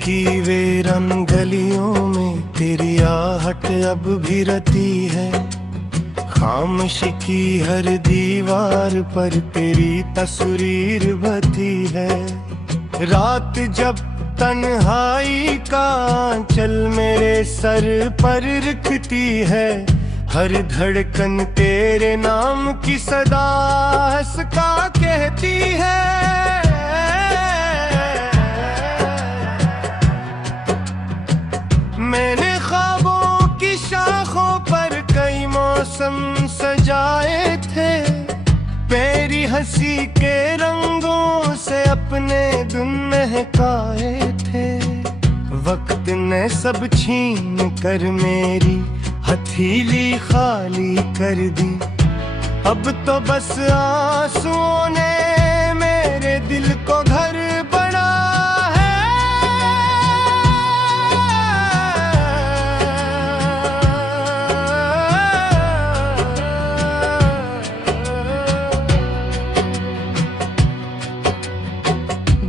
की वीरान गलियों में तेरी आहट अब भी रहती है। खामोशी की हर दीवार पर तेरी तस्वीर बहती है। रात जब तन्हाई का आंचल मेरे सर पर रखती है, हर धड़कन तेरे नाम की सदा हंस का कहती है। मैंने ख्वाबों की शाखों पर कई मौसम सजाए थे, मेरी हंसी के रंगों से अपने दिन महकाए थे। वक्त ने सब छीन कर मेरी हथेली खाली कर दी, अब तो बस आंसुओं ने मेरे दिल को घर बना है।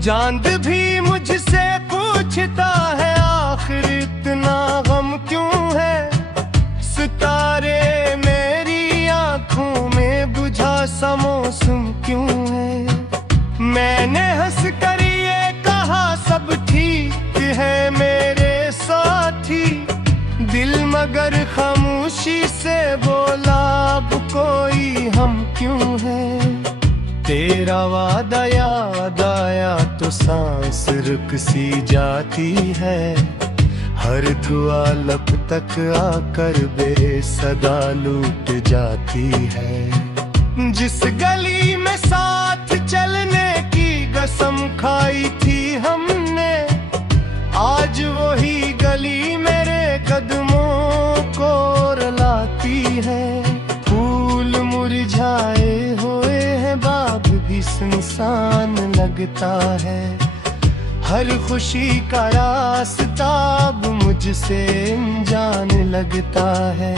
चांद भी मुझसे पूछता है आखिर इतना गम क्यों है। सितारे मेरी आंखों में बुझा सा मौसम क्यों है। मैंने हंस कर ये कहा सब ठीक है मेरे साथी, दिल मगर खामोशी से बोला अब कोई हम क्यों है। तेरा वादा याद आया तो सांस रुक सी जाती है, हर दुआ लब तक आकर बेसदा लूट जाती है। जिस गली में साथ चलने की कसम खाई थी हमने, आज वही गली मेरे कदमों को रुलाती है। फूल मुरझाए हुए हैं, बाग भी सुनसान लगता है, हर खुशी का रास्ता अब मुझसे अनजान लगता है।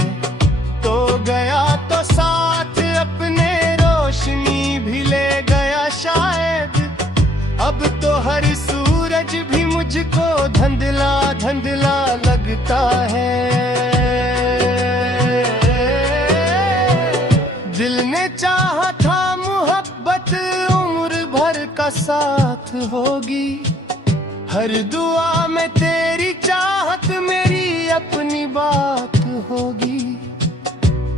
तो गया तो साथ अपने रोशनी भी ले गया शायद, अब तो हर सूरज भी मुझको धुंधला धुंधला लगता है। दिल ने चाहा था मोहब्बत उम्र भर का साथ होगी, हर दुआ में तेरी चाहत मेरी अपनी बात होगी।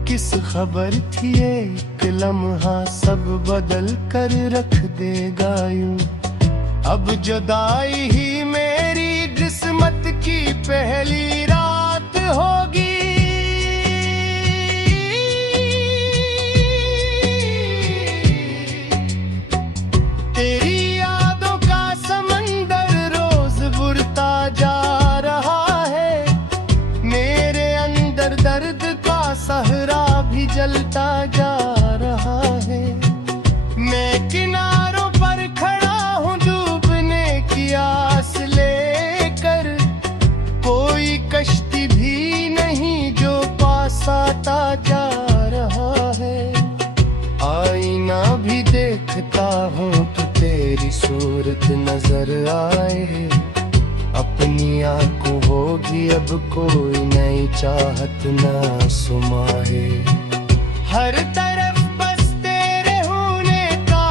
किस खबर थी एक लम्हा सब बदल कर रख देगा यूं, अब जुदाई ही मेरी किस्मत की पहली रात होगी। दर्द का सहरा भी जलता जा रहा है। मैं किनारों पर खड़ा हूँ डूबने की आस लेकर, कोई कश्ती भी नहीं जो पास आता जा रहा है। आईना भी देखता हूँ तो तेरी सूरत नजर आए, अपनी आंखों होगी अब कोई नई चाहत ना सुमाए। हर तरफ बस तेरे होने का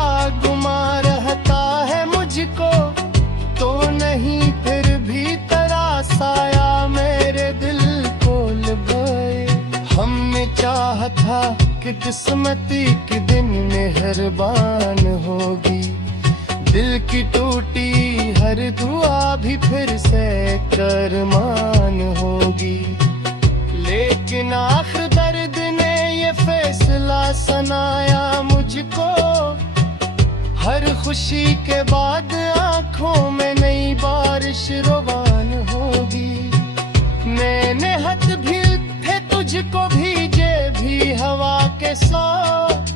गुमा रहता है मुझको, तो नहीं फिर भी तरासाया मेरे दिल को लगाए। हमने चाहा था कि किस्मती के दिन मेहरबान होगी, दिल की टूटी हर दुआ भी फिर से करमान होगी। लेकिन आखिर दर्द ने ये फैसला सुनाया मुझको, हर खुशी के बाद आंखों में नई बारिश रुबान होगी। मैंने हाथ भी थे तुझको भीजे भी हवा के साथ,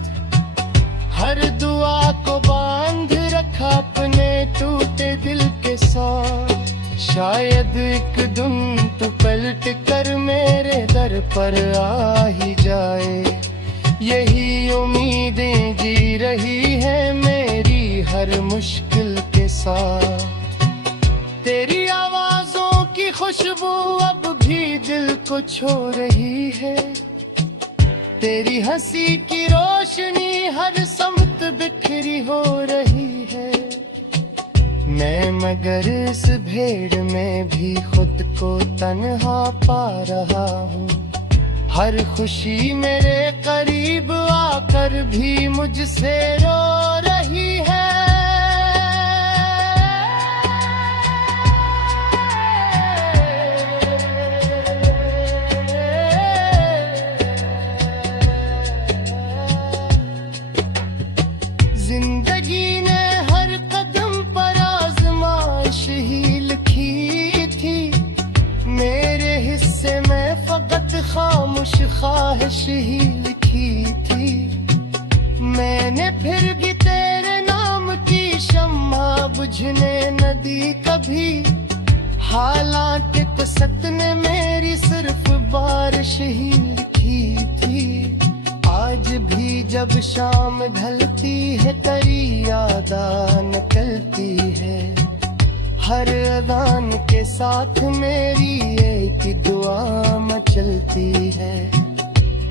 हर दुआ को बांध रखा अपने टूटे दिल के साथ। शायद एक दिन तो पलट कर मेरे दर पर आ ही जाए, यही उम्मीदें जी रही है मेरी हर मुश्किल के साथ। तेरी आवाज़ खुशबू अब भी दिल को छू रही है, तेरी हंसी की रोशनी हर समत बिखरी हो रही है। मैं मगर इस भीड़ में भी खुद को तन्हा पा रहा हूँ, हर खुशी मेरे करीब आकर भी मुझसे रो रही है। जिंदगी ने हर कदम पर आजमाइश ही लिखी थी, मेरे हिस्से में फकत खामोश ख्वाहिश ही लिखी थी। मैंने फिर भी तेरे नाम की शम्मा बुझने न दी कभी, हालांकि कसत ने मेरी सिर्फ बारिश ही लिखी थी। आज भी जब शाम ढलती है तेरी यादा निकलती है, हर अज़ान के साथ मेरी एक दुआ मचलती है।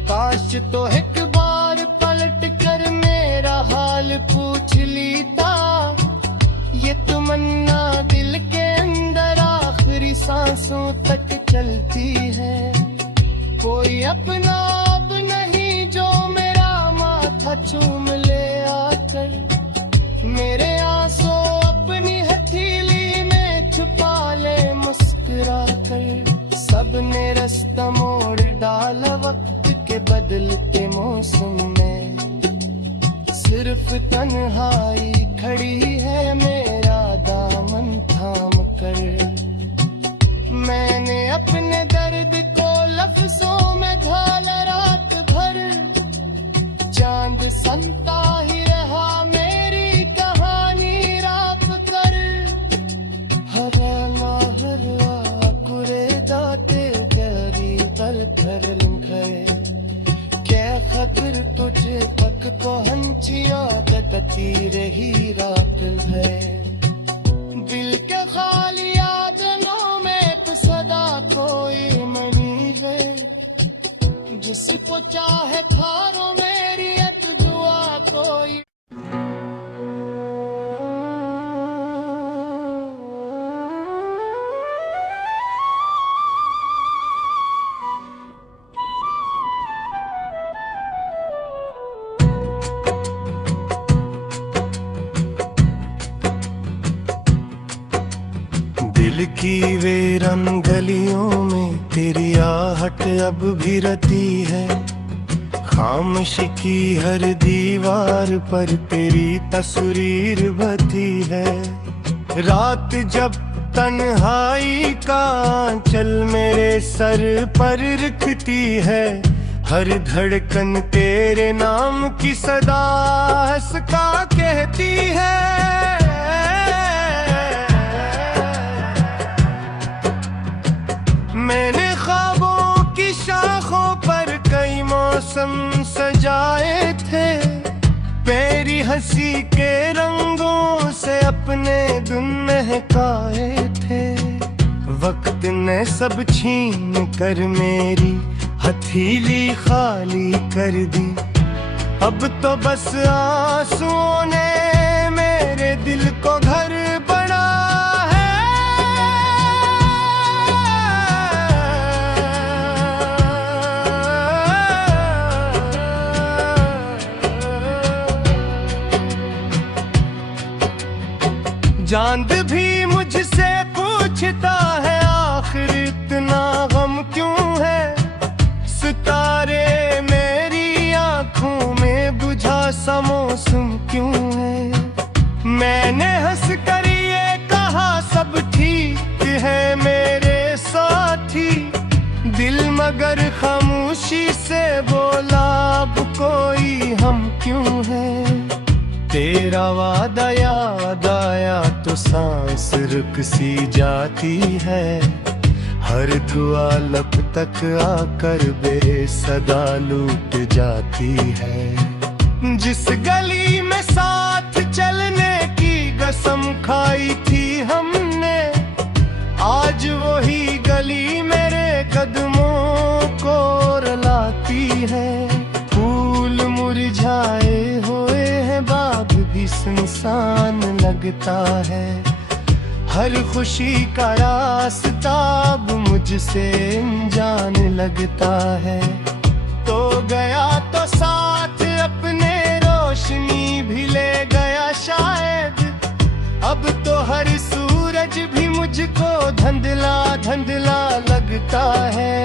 काश तो एक बार पलट कर मेरा हाल पूछ लीता, ये तमन्ना दिल के अंदर आखिरी सांसों तक चलती है। कोई अपना अब नहीं जो मेरा माथा चूम ले आकर, मेरे आंसू अपनी हथेली में छुपा ले मुस्कुरा कर। सबने रास्ता मोड़ डाला वक्त के बदलते मौसम में, सिर्फ तन्हाई खड़ी है मेरा दामन थाम कर। मैंने अपने दर्द को लफ्जों में ढाला रात भर, चांद संता ही रहा मेरी कहानी रात कर। हराला हरवा कुरे दाते प्यारी दल कर लिंखे, क्या खतर तुझे पक पहुंचिया तती रही रात है। दिल के खाली यादनों में सदा कोई मनी है, जिसको चाहे थारो मेरी एक दुआ कोई। दिल की वीरान गलियों में तेरी आहट अब भी रहती है, खामोशी की हर दीवार पर तेरी तस्वीर बहती है। रात जब तन्हाई का आंचल मेरे सर पर रखती है, हर धड़कन तेरे नाम की सदा हंस का कहती है। मैंने ख्वाबों की शाखों पर कई मौसम सजाए थे, मेरी हंसी के रंगों से अपने दिन महकाए थे। वक्त ने सब छीन कर मेरी हथेली खाली कर दी, अब तो बस आंसुओं ने मेरे दिल को घर बना है। चांद भी मुझसे पूछता है आखिर इतना गम क्यों है, सितारे मेरी आंखों में बुझा सा मौसम क्यों है। मैंने हंस कर ये कहा सब ठीक है मेरे साथी, दिल मगर खामोशी से बोला अब कोई हम क्यों है। तेरा वादा याद आया तो सांस रुक सी जाती है, हर दुआ लब तक आकर बेसदा लूट जाती है। जिस गली में साथ चलने की कसम खाई थी हमने, आज वही भी सुनसान लगता है। हर खुशी का रास्ता अब मुझसे अनजान लगता है। तो गया तो साथ अपने रोशनी भी ले गया शायद। अब तो हर सूरज भी मुझको धुंधला धुंधला लगता है।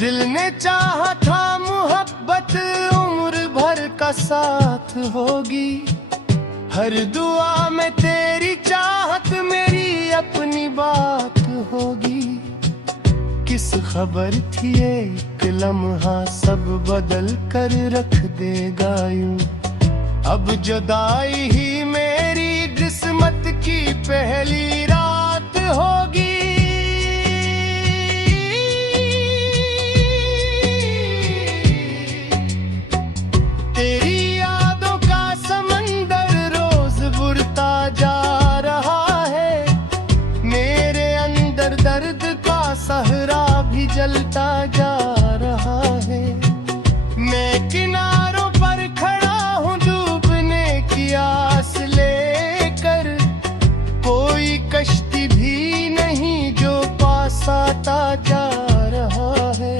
दिल ने चाहा था मोहब्बत उम्र भर का साथ होगी। हर दुआ में तेरी चाहत मेरी अपनी बात होगी। किस खबर थी एक लम्हा सब बदल कर रख देगा यूं। अब जुदाई ही मेरी किस्मत की पहली रात होगी। तेरी यादों का समंदर रोज बुढ़ता जा रहा है। मेरे अंदर दर्द का सहरा भी जलता जा रहा है। मैं किनारों पर खड़ा हूँ डूबने की आस लेकर। कोई कश्ती भी नहीं जो पास आता जा रहा है।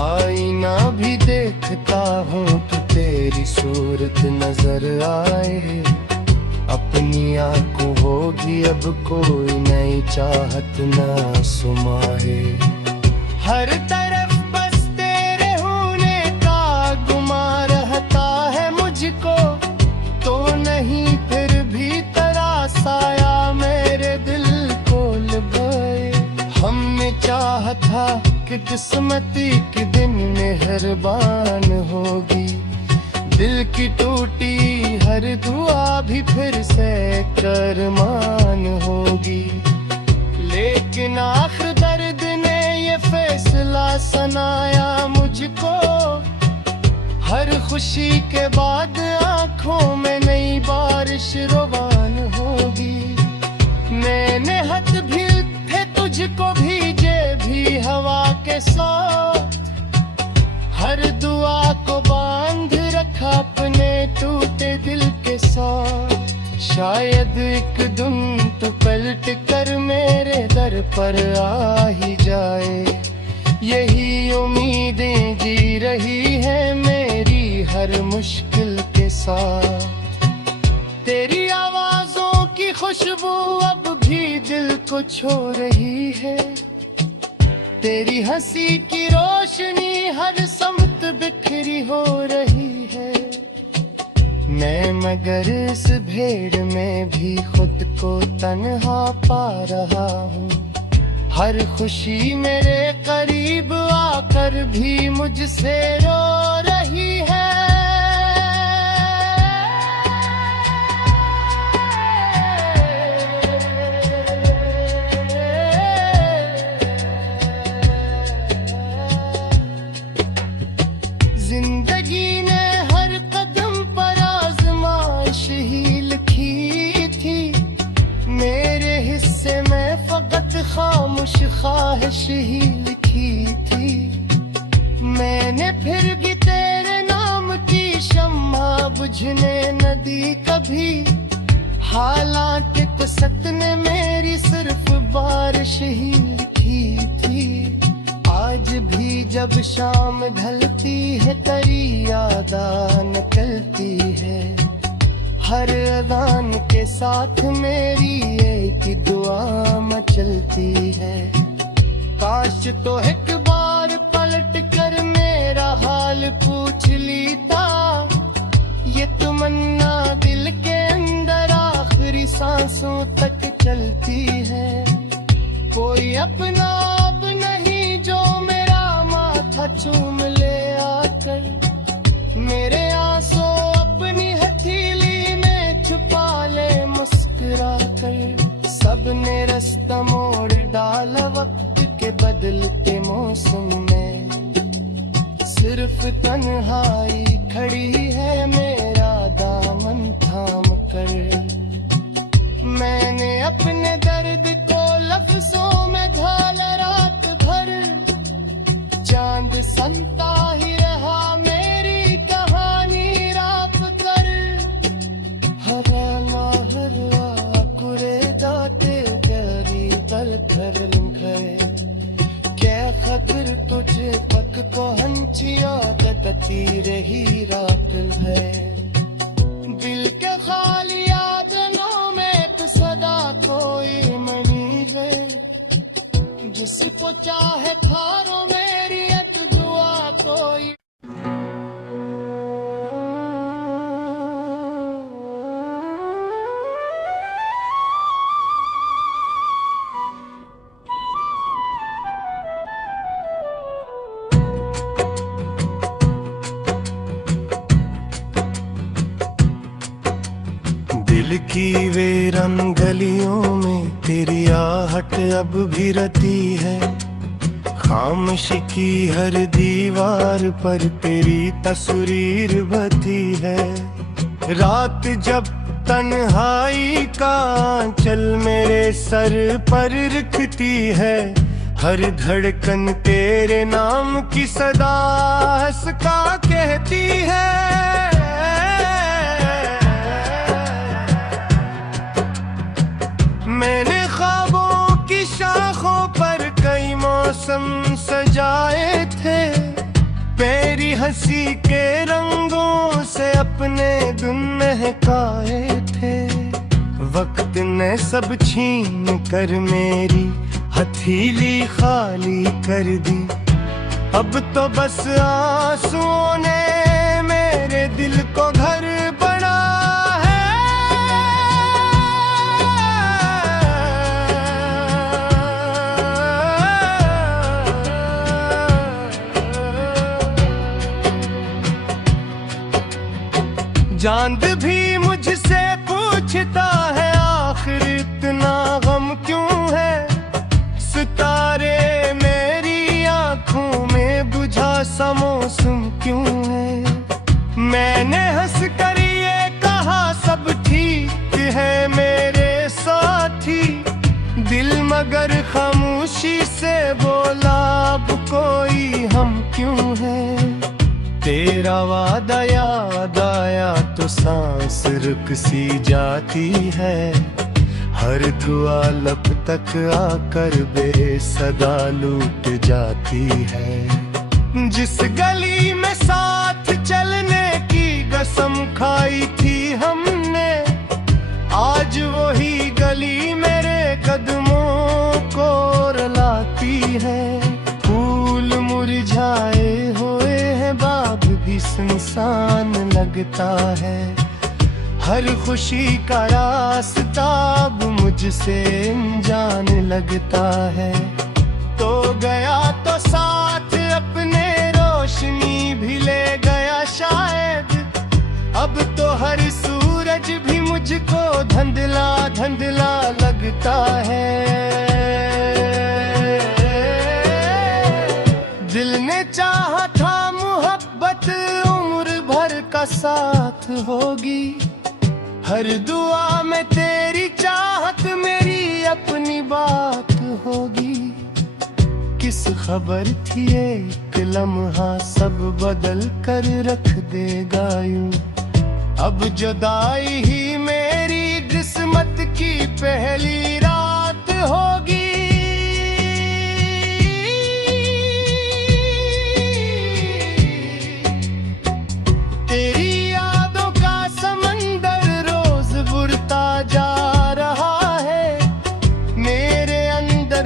आईना भी देखता हूँ तो तेरी सूरत नजर आए। अपनी आंखों होगी अब कोई नई चाहत ना सुमाए। हर तरफ बस तेरे होने का गुमा रहता है मुझको। तो नहीं फिर भी तेरा साया मेरे दिल को लुभाए। हमने चाहा था कि किस्मती के दिन मेहरबान होगी। दिल की टूटी हर दुआ भी फिर से करमान होगी। लेकिन आखिर दर्द ने ये फैसला सुनाया मुझको। हर खुशी के बाद आंखों में नई बारिश रुबान होगी। मैंने हाथ भी थे तुझको भीजे भी हवा के साथ। हर दुआ को बांध रखा अपने टूटे दिल के साथ। शायद एक दिन तो पलट कर मेरे दर पर आ ही जाए। यही उम्मीदें जी रही है मेरी हर मुश्किल के साथ। तेरी आवाजों की खुशबू अब भी दिल को छू रही है। तेरी हंसी की रोशनी हर समत बिखरी हो रही है। मैं मगर इस भीड़ में भी खुद को तन्हा पा रहा हूँ। हर खुशी मेरे करीब आकर भी मुझसे रो रही है। जिंदगी ने हर कदम पर आजमाइश ही लिखी थी। मेरे हिस्से में फकत खामोश ख्वाहिश ही लिखी थी। मैंने फिर भी तेरे नाम की शम्मा बुझने न दी कभी। हालांकि किस्मत ने मेरी सिर्फ बारिश ही लिखी थी। आज भी जब शाम ढलती है तेरी याद निकलती है। हर अज़ान के साथ मेरी एक ही दुआ मचलती है। काश तो एक बार पलट कर मेरा हाल पूछ लीता। ये तमन्ना दिल के अंदर आखिरी सांसों तक चलती है। कोई अपना अब नहीं जो मेरा माथा चूम ले आकर। मेरे आंसू अपनी हथेली में छुपा ले मुस्कुरा कर। सबने रास्ता मोड़ डाला वक्त के बदलते मौसम में। सिर्फ तन्हाई खड़ी है मेरा दामन थाम कर। मैंने अपने दर्द को लफ्जों में ढाला रात भर। चांद संता ही रहा मेरी बहती रही रात है। दिल के खाली यादनों में एक सदा कोई मनी है, जिसको चाहे थारो मेरी एक दुआ कोई। दिल की वीरान गलियों में तेरी आहट अब भी रहती है। खामोशी की हर दीवार पर तेरी तस्वीर बहती है। रात जब तन्हाई का आंचल मेरे सर पर रखती है, हर धड़कन तेरे नाम की सदा हंस का कहती है। मैंने ख्वाबों की शाखों पर कई मौसम सजाए थे, मेरी हंसी के रंगों से अपने दिन महकाए थे। वक्त ने सब छीन कर मेरी हथेली खाली कर दी, अब तो बस आंसुओं ने मेरे दिल को घर बना है। चांद भी मुझसे पूछता है आखिर इतना गम क्यों है। सितारे मेरी आंखों में बुझा सा मौसम क्यों है। मैंने हंस कर ये कहा सब ठीक है मेरे साथी, दिल मगर खामोशी से बोला अब कोई हम क्यों है। तेरा वादा याद आया तो सांस रुक सी जाती है, हर दुआ लब तक आकर बेसदा लूट जाती है। जिस गली में साथ चलने की कसम खाई थी हमने, आज वही गली मेरे कदमों को रुलाती है। फूल मुरझाए हुए हैं, बाग भी सुनसान लगता है, हर खुशी का रास्ता अब मुझसे अनजान लगता है। तो गया तो साथ अपने रोशनी भी ले गया शायद, अब तो हर सूरज भी मुझको धुंधला धुंधला लगता है। दिल ने चाहा था मोहब्बत उम्र भर का साथ होगी, हर दुआ में तेरी चाहत मेरी अपनी बात होगी। किस खबर थी एक लम्हा सब बदल कर रख देगा यूं, अब जुदाई ही मेरी किस्मत की पहली रात होगी।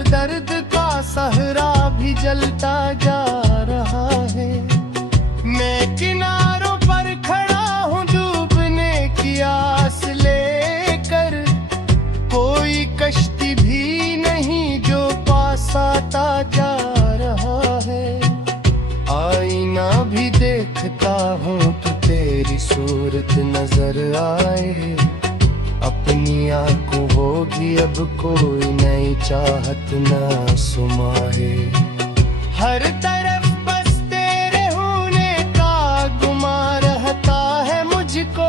दर्द का सहरा भी जलता जा रहा है, मैं किनारों पर खड़ा हूँ डूबने की आस लेकर, कोई कश्ती भी नहीं जो पास आता जा रहा है। आईना भी देखता हूँ तो तेरी सूरत नजर आए, अपनी आंखों होगी अब कोई नई चाहत ना सुमाए। हर तरफ बस तेरे होने का गुमा रहता है मुझको,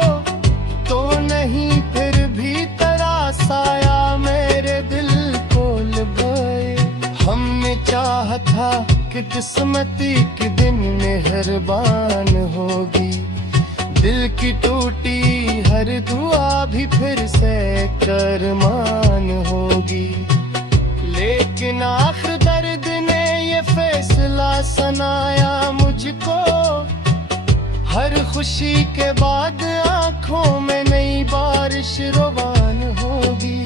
तो नहीं फिर भी तेरा साया मेरे दिल को लुभाए। हमने चाहा था कि किस्मती के दिन मेहरबान होगी, दिल की टूटी हर दुआ भी फिर से करमान होगी। लेकिन आखिर दर्द ने ये फैसला सुनाया मुझको, हर खुशी के बाद आंखों में नई बारिश रोवान होगी।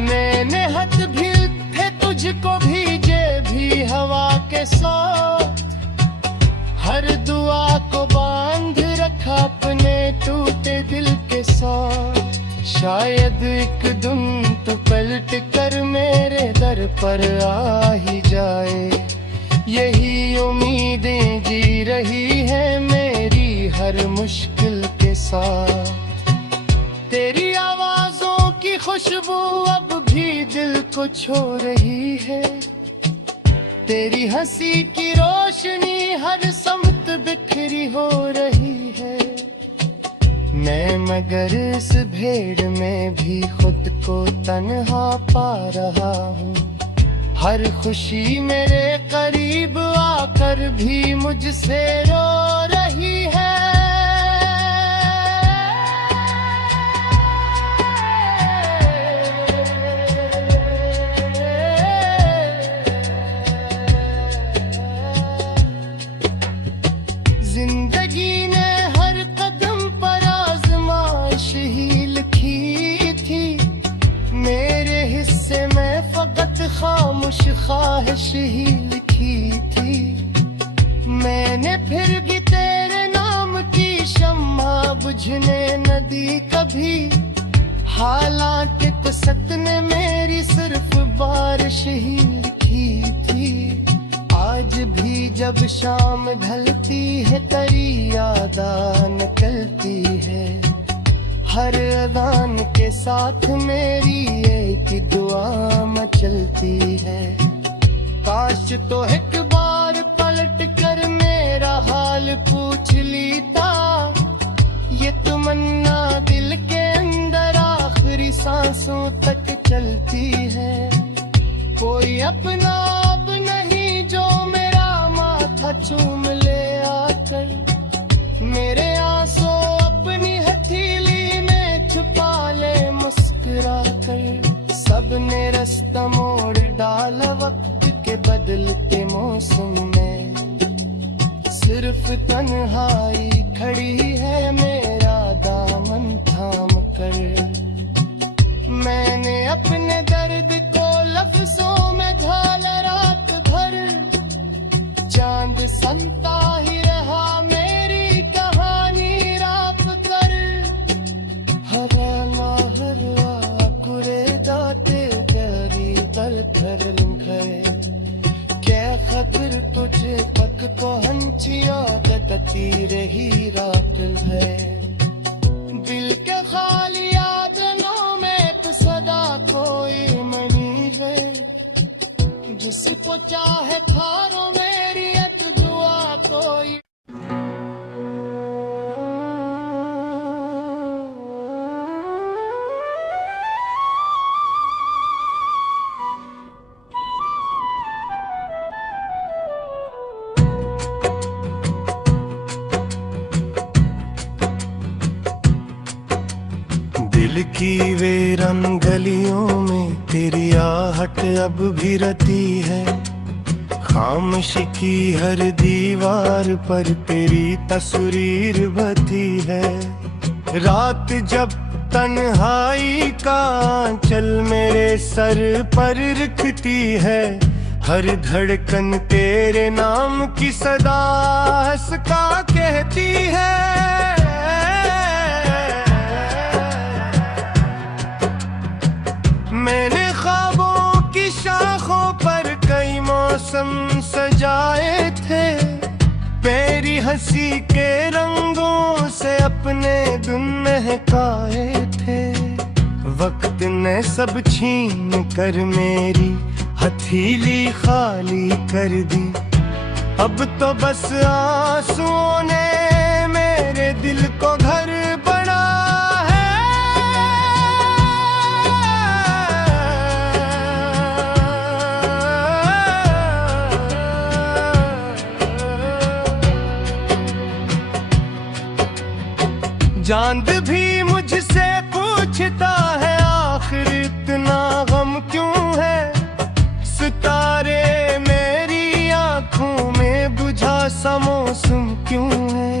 मैंने हाथ भी थे तुझको भीजे भी हवा के साथ, हर दुआ को बांध रखा अपने टूटे दिल के साथ। शायद एक दिन तू पलट कर मेरे दर पर आ ही जाए, यही उम्मीदें जी रही है मेरी हर मुश्किल के साथ। तेरी आवाजों की खुशबू अब भी दिल को छू रही है, तेरी हंसी की रोशनी हर समत बिखरी हो रही है। मैं मगर इस भीड़ में भी खुद को तन्हा पा रहा हूँ, हर खुशी मेरे करीब आकर भी मुझसे रो रही है। जिंदगी ने हर कदम पर आजमाइश ही लिखी थी, मेरे हिस्से में फकत खामोश ख्वाहिश ही लिखी थी। मैंने फिर भी तेरे नाम की शम्मा बुझने न दी कभी, हालांकि तो सत ने मेरी सिर्फ बारिश ही लिखी थी। आज भी जब शाम ढलती है तेरी यादा निकलती है, हर अज़ान के साथ मेरी एक दुआ मचलती है। काश तो एक बार पलट कर मेरा हाल पूछ लीता, ये तमन्ना दिल के अंदर आखिरी सांसों तक चलती है। कोई अपना अब नहीं जो मेरा माथा चूम ले आकर, मेरे आंसू अपनी हथेली में छुपा ले मुस्कुरा कर। सबने रास्ता मोड़ डाला वक्त के बदलते मौसम में, सिर्फ तन्हाई खड़ी है मेरा दामन थाम कर। मैंने अपने दर्द को लफ्जों में ढाला रात भर, चांद संता ही रहा मेरी कहानी रात कर। हराला हरवा कुरे दाते गरी तर थर लुंघे, क्या खतर तुझे पक पहुंचिया गती रही रात है। दिल के खाली यादनों में एक सदा कोई मनी है, जिसको चाहे थारो मेरी एक दुआ कोई। दिल की वीरान गलियों में तेरी आहट अब भी रहती है, खामोशी की हर दीवार पर तेरी तस्वीर बती है। रात जब तन्हाई का आंचल मेरे सर पर रखती है, हर धड़कन तेरे नाम की सदा हंस का कहती है। मैंने ख्वाबों की शाखों पर कई मौसम सजाए थे, तेरी हंसी के रंगों से अपने दिन महकाए थे। वक्त ने सब छीन कर मेरी हथेली खाली कर दी, अब तो बस आंसुओं ने मेरे दिल को घर बना है। चांद भी मुझसे पूछता है आखिर इतना गम क्यों है, सितारे मेरी आंखों में बुझा सा मौसम क्यों है।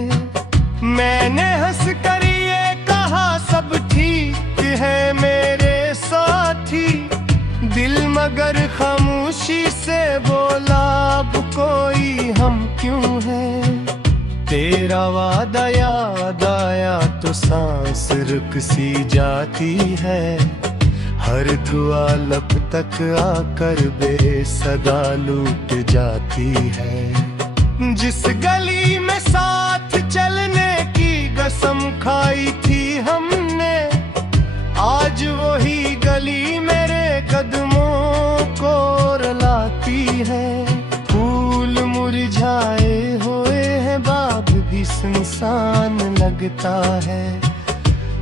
मैंने हंस कर ये कहा सब ठीक है मेरे साथी, दिल मगर खामोशी से बोला अब कोई हम क्यों हैं। तेरा वादा याद आया तो सांस रुक सी जाती है, हर दुआ लब तक आकर बेसदा लूट जाती है। जिस गली में साथ चलने की कसम खाई थी हमने, आज वही गली मेरे कदमों को रुलाती है। फूल मुरझाए हुए हैं, बाग भी सुनसान लगता है,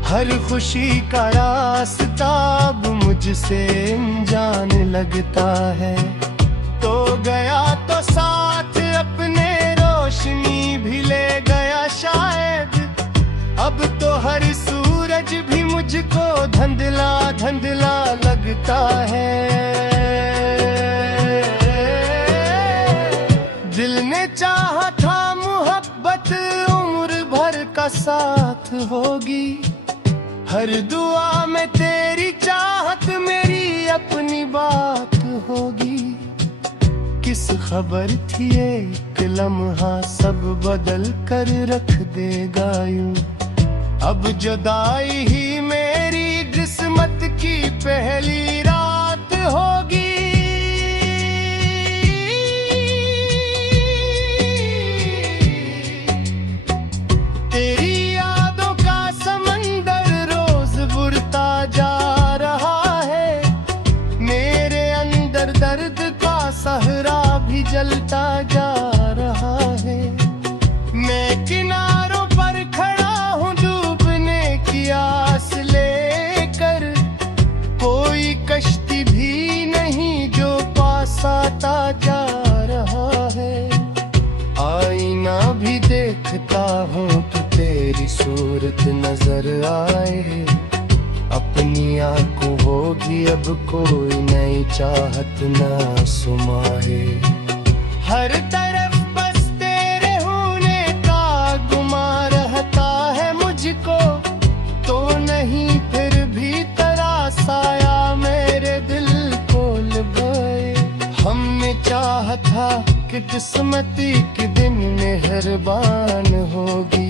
हर खुशी का रास्ता अब मुझसे अनजान लगता है। तो गया तो साथ अपने रोशनी भी ले गया शायद, अब तो हर सूरज भी मुझको धुंधला धुंधला लगता है। दिल ने चाहा था मोहब्बत उम्र भर का साथ होगी, हर दुआ में तेरी चाहत मेरी अपनी बात होगी। किस खबर थी एक लम्हा सब बदल कर रख देगा यूं, अब जुदाई ही मेरी किस्मत की पहली रात होगी। दर्द का सहरा भी जलता जा रहा है, मैं किनारों पर खड़ा हूँ डूबने की आस लेकर, कोई कश्ती भी नहीं जो पास आता जा रहा है। आईना भी देखता हूँ तो तेरी सूरत नजर आए, अपनी आंखों होगी अब कोई नई चाहत ना सुमाए। हर तरफ बस तेरे होने का गुमा रहता है मुझको, तो नहीं फिर भी तेरा साया मेरे दिल को लुभाए। हमने चाहा था कि किस्मती के दिन मेहरबान होगी,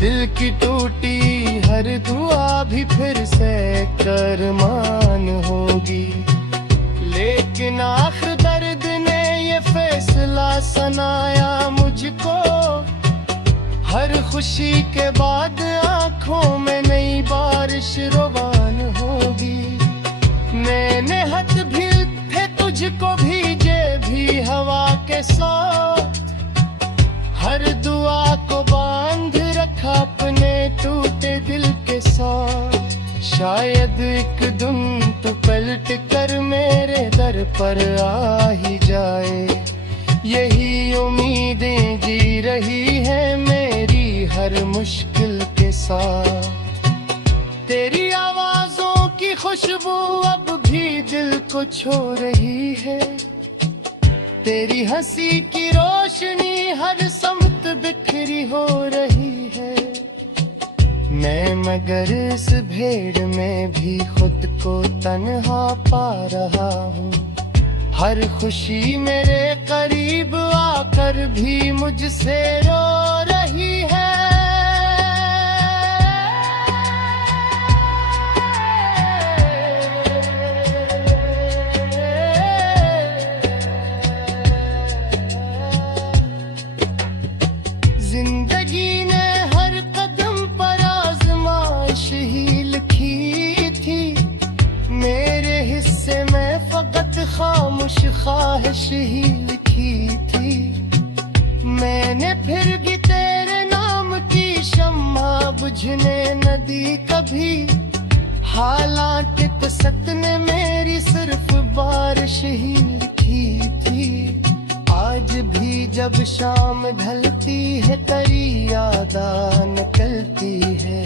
दिल की टूटी हर दुआ भी फिर से करमान होगी। लेकिन आखिर दर्द ने ये फैसला सुनाया मुझको, हर खुशी के बाद आंखों में नई बारिश रुबान होगी। मैंने हाथ भी थे तुझको भीजे भी हवा के साथ, हर दुआ को बांध रखा अपने टूटे दिल के साथ। शायद एक दिन तो पलट कर मेरे दर पर आ ही जाए, यही उम्मीदें जी रही है मेरी हर मुश्किल के साथ। तेरी आवाज़ों की खुशबू अब भी दिल को छू रही है, तेरी हंसी की रोशनी हर समत बिखरी हो रही है। मैं मगर इस भीड़ में भी खुद को तन्हा पा रहा हूँ, हर खुशी मेरे करीब आकर भी मुझसे रो रही है। जिंदगी ने हर कदम पर आजमाइश ही लिखी थी, मेरे हिस्से में फकत खामोश ख्वाहिश ही लिखी थी। मैंने फिर भी तेरे नाम की शम्मा बुझने न दी कभी, हालांकि कसत ने मेरी सिर्फ बारिश ही लिखी थी। आज भी जब शाम ढलती है तेरी याद निकलती है,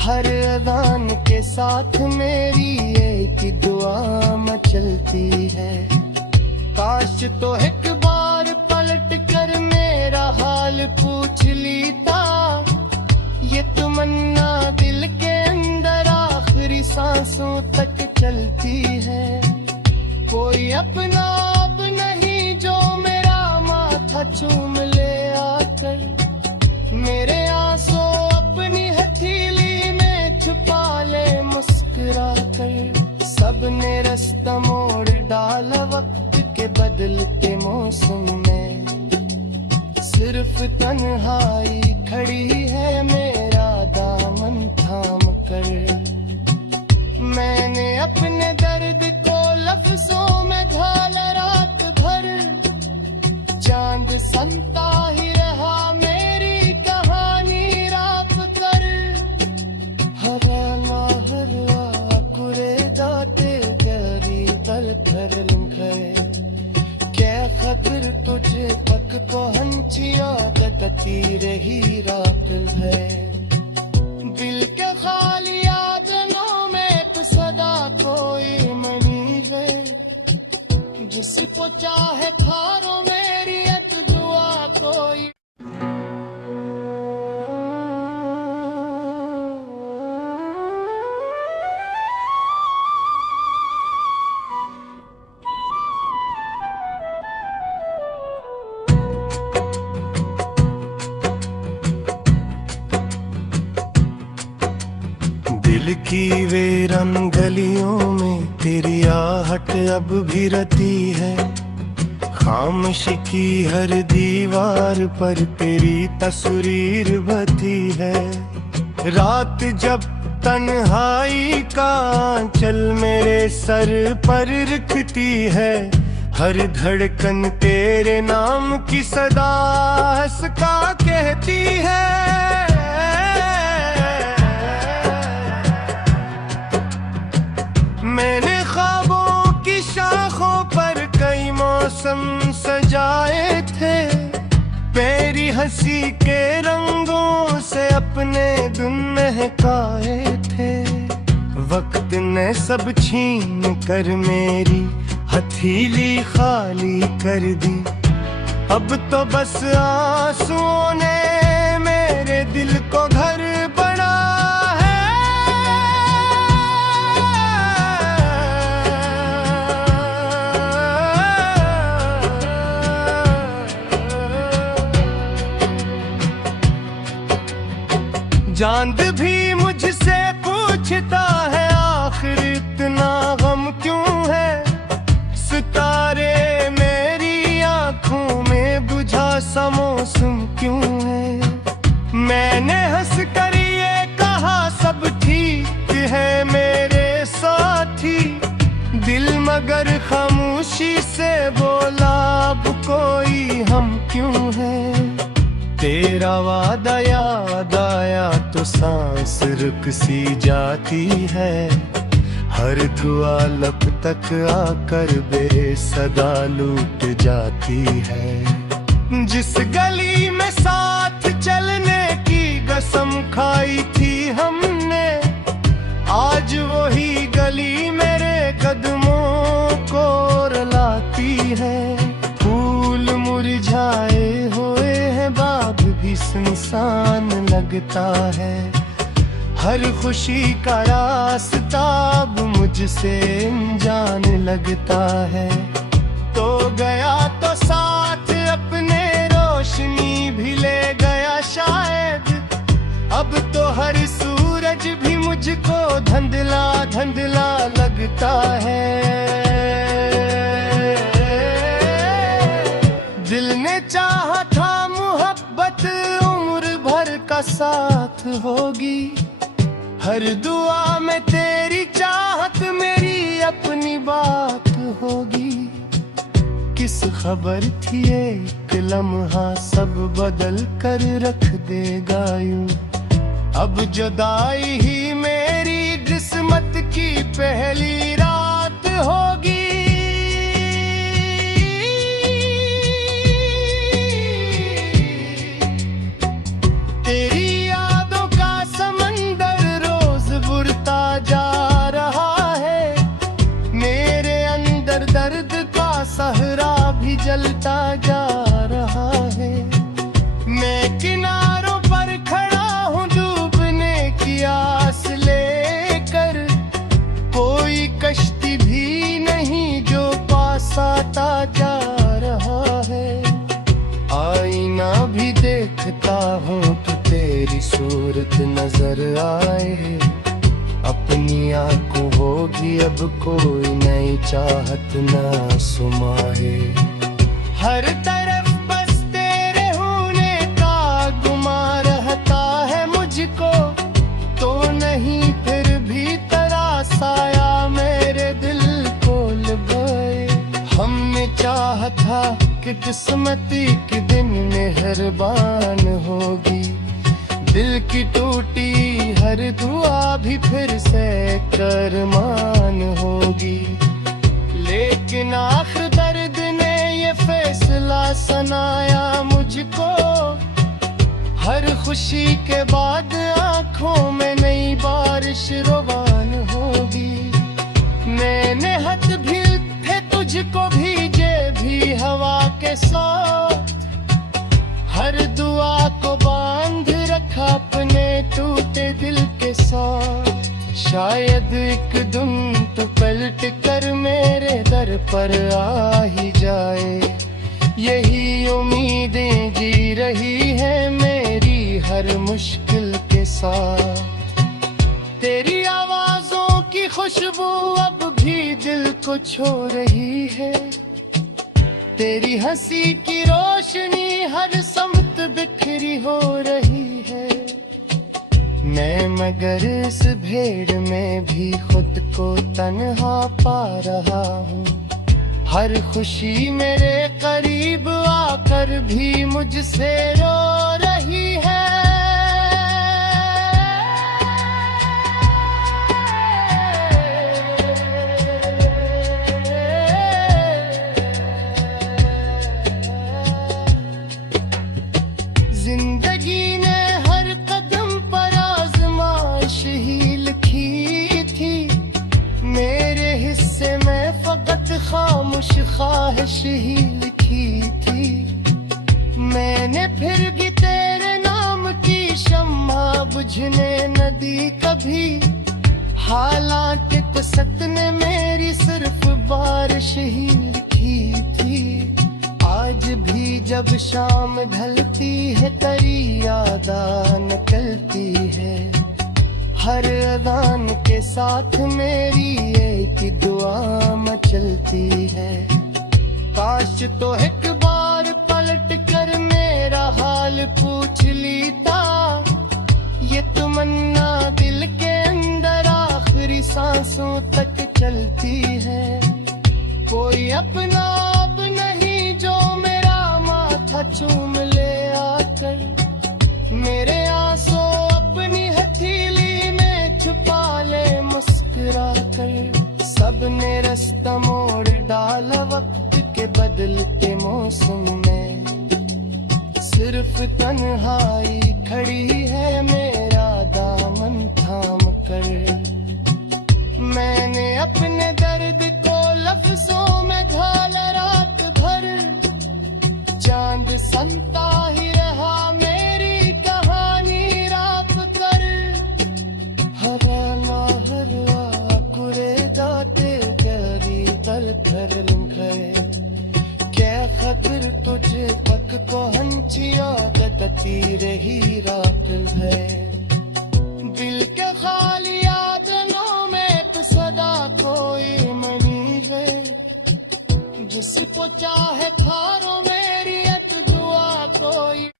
हर अज़ान के साथ मेरी एक दुआ मचलती है। काश तो एक बार पलट कर मेरा हाल पूछ लीता, ये तमन्ना दिल के अंदर आखिरी सांसों तक चलती है। कोई अपना अब नहीं जो मेरा माथा चूम ले आकर, मेरे आंसू अपनी हथेली में छुपा ले मुस्कुरा कर। सबने रास्ता मोड़ डाला वक्त के बदलते मौसम में, सिर्फ तन्हाई खड़ी है मेरा दामन थाम कर। मैंने अपने दर्द को लफ्जों में ढाला रात भर, चांद संता ही रहा मेरी कहानी रात कर। हराला हरा कुरे दाते गरी दर कर लंघे, क्या खतर तुझे पक पहुंचिया गति रही रात है। दिल के खाली यादनों में सदा कोई मनी है, जिसको चाहे थारो मेरी दुआ कोई। दिल की वीरान गलियों में तेरी आहट अब भी रहती है। खामोशी की हर दीवार पर तेरी तस्वीर बहती है। रात जब तन्हाई का आंचल मेरे सर पर रखती है, हर धड़कन तेरे नाम की सदा हंस का कहती है। मैंने ख्वाबों की शाखों पर कई मौसम सजाए थे, मेरी हंसी के रंगों से अपने दिन महकाए थे। वक्त ने सब छीन कर मेरी हथेली खाली कर दी, अब तो बस आंसुओं ने मेरे दिल को घर बना है। चांद भी मुझसे पूछता है आखिर इतना गम क्यों है। सितारे मेरी आंखों में बुझा सा मौसम क्यों है। मैंने हंस कर ये कहा सब ठीक है मेरे साथी, दिल मगर खामोशी से बोला अब कोई हम क्यों है। तेरा वादा याद आया तो सांस रुक सी जाती है, हर दुआ लब तक आकर बेसदा लूट जाती है। जिस गली में साथ चलने की कसम खाई थी हमने, आज वही गली मेरे कदमों को रुलाती है। फूल मुरझाए हुए हैं बाग भी सुनसान लगता है, हर खुशी का रास्ता अब मुझसे अनजान लगता है। तो गया तो साथ अपने रोशनी भी ले गया शायद, अब तो हर सूरज भी मुझको धुंधला धुंधला लगता है। दिल ने चाहा था मोहब्बत उम्र भर का साथ होगी, हर दुआ में तेरी चाहत मेरी अपनी बात होगी। किस खबर थी एक लम्हा सब बदल कर रख देगा यूं, अब जुदाई ही मेरी किस्मत की पहली रात होगी। जलता जा रहा है, मैं किनारों पर खड़ा हूँ डूब तेरी सूरत नजर आए, अपनी आंखों होगी अब कोई नई चाहत ना सुमाए। हर तरफ बस तेरे होने का गुमा रहता है मुझको, तो नहीं फिर भी तेरा साया मेरे दिल को लुभाए। हमने चाहा था कि किस्मती के दिन मेहरबान होगी, दिल की टूटी हर दुआ भी फिर से करमान होगी। लेकिन आखिर दर्द ने ये फैसला सुनाया मुझको, हर खुशी के बाद आंखों में नई बारिश रवान होगी। मैंने हाथ भी थे तुझको भीजे भी हवा के साथ, हर दुआ को बांध रखा अपने टूटे दिल के साथ। शायद एक दिन तो पलट कर मेरे दर पर आ ही जाए, यही उम्मीदें जी रही है मेरी हर मुश्किल के साथ। तेरी आवाजों की खुशबू अब भी दिल को छू रही है, तेरी हंसी की रोशनी हर समत बिखरी हो रही है। मैं मगर इस भीड़ में भी खुद को तन्हा पा रहा हूँ, हर खुशी मेरे करीब आकर भी मुझसे रो रही है। जिंदगी ने हर कदम पर आजमाइश ही लिखी थी, मेरे हिस्से में फकत खामोश ख्वाहिश ही लिखी थी। मैंने फिर भी तेरे नाम की शम्मा बुझने न दी कभी, हालांकि कसत ने मेरी सिर्फ बारिश ही लिखी थी। आज भी जब शाम ढलती है तेरी याद निकलती है, हर अज़ान के साथ मेरी एक दुआ मचलती है। काश तो एक बार पलट कर मेरा हाल पूछ लेता, ये तमन्ना दिल के अंदर आखिरी सांसों तक चलती है। कोई अपना अब नहीं जो मेरा माथा चूम ले आकर, मेरे आंसू अपनी हथेली में छुपा ले मुस्कुरा कर। सबने रास्ता मोड़ डाला वक्त के बदलते मौसम में, सिर्फ तन्हाई खड़ी है मेरा दामन थाम कर। मैंने अपने दर्द को लफ्जों में ढाला रात भर, चांद संता ही रहा मेरी कहानी रात कर। हराना हरा कुरे दाते गरी दर कर लिंखे, क्या खतर तुझे पक को हंचिया गतती रही रात है। दिल के खाली यादनों में तो सदा कोई मनी है, जिसको चाहे थारो मेरी एक दुआ कोई।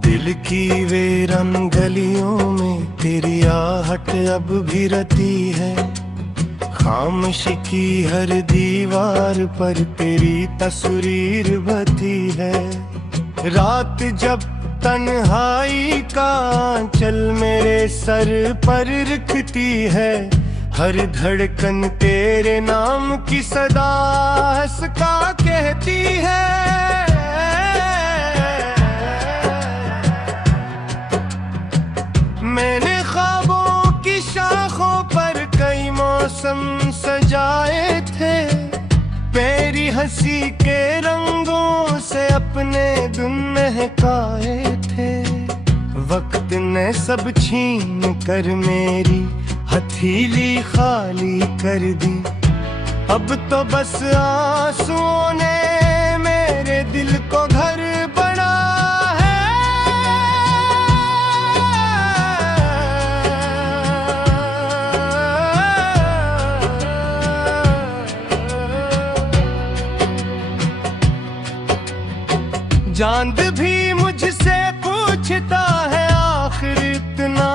दिल की वीरान गलियों में तेरी आहट अब भी रहती है, खामोशी की हर दीवार पर तेरी तस्वीर बहती है। रात जब तन्हाई का आंचल मेरे सर पर रखती है, हर धड़कन तेरे नाम की सदा हंस का कहती है। मैंने ख्वाबों की शाखों पर कई मौसम सजाए थे, तेरी हंसी के रंगों महकाए थे। वक्त ने सब छीन कर मेरी हथेली खाली कर दी। अब तो बस आंसुओं ने मेरे दिल को घर बना है। चांद भी मुझसे पूछता है आखिर इतना